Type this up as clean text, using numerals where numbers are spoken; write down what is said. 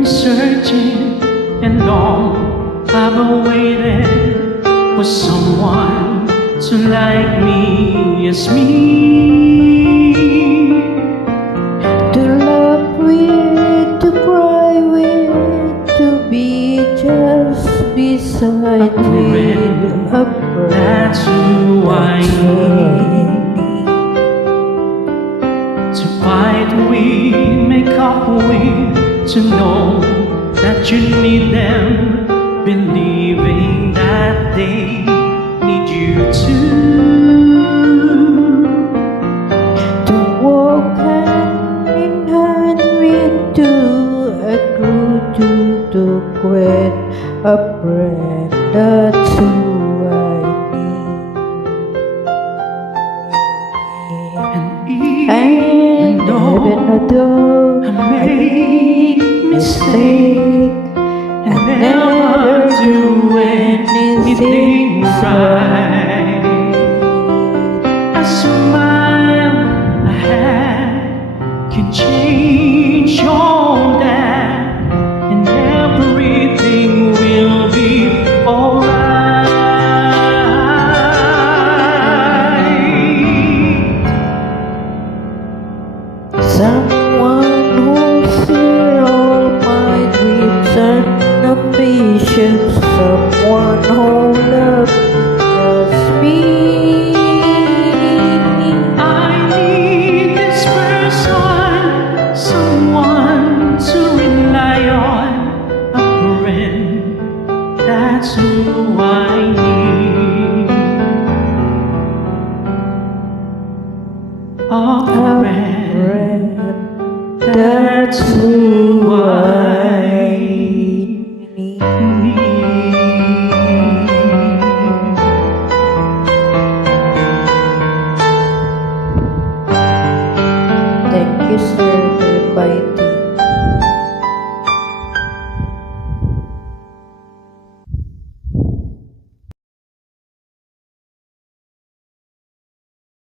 been searching and long I've been waiting for someone to like me as me. To love with, to cry with, to be just beside with a friend. That's who I need. To fight with, make up with, to know that you need them, believing that they need you too. To walk hand in hand with two, agree to quit a friend. That's who I need. And even though I make mistakes and never do anything right, a smile I have can change all that, and everything will be alright. Someone who'll share all my dreams and ambitions. Someone who loves just me. I need this person, someone to rely on, a friend. That's who I need. A friend. That's who I need. Thank you, sir, for inviting.